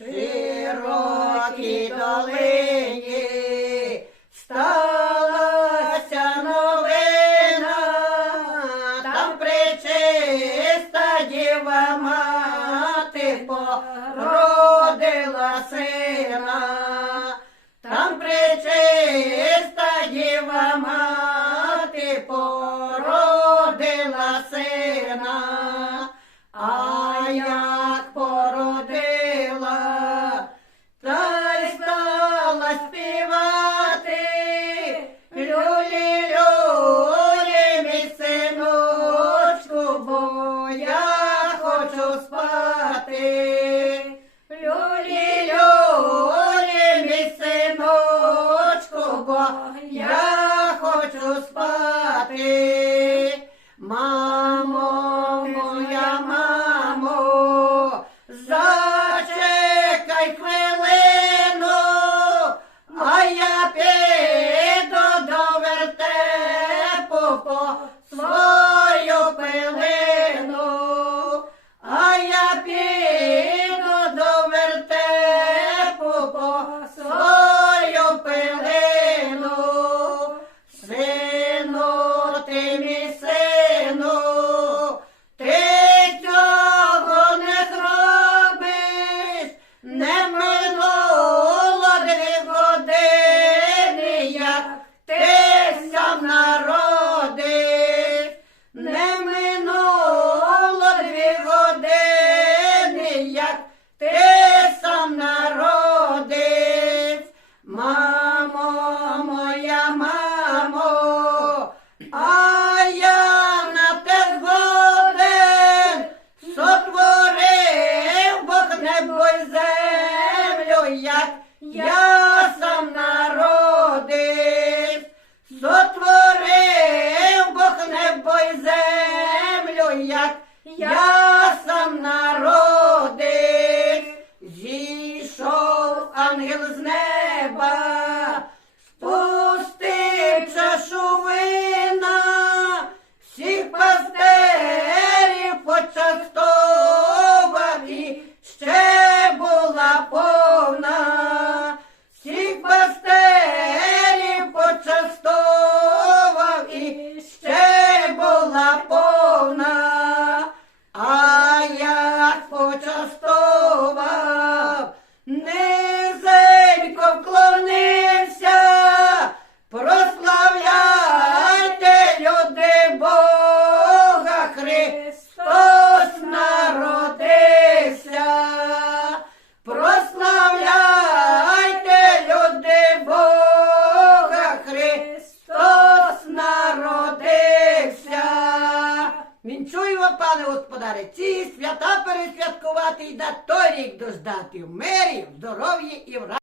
широкій долині сталася новина, там причиста діва мати породила сина, там причиста діва мати породила сина, спати. Люлі, люлі, мій синочку, бо я хочу спати. Мамо, моя мамо, зачекай хвилину, а я піду до вертепу по як я сам народив, зійшов ангел з неба, господаре, ці свята пересвяткувати і на той рік дождати в мирі, в здоров'ї і в радості.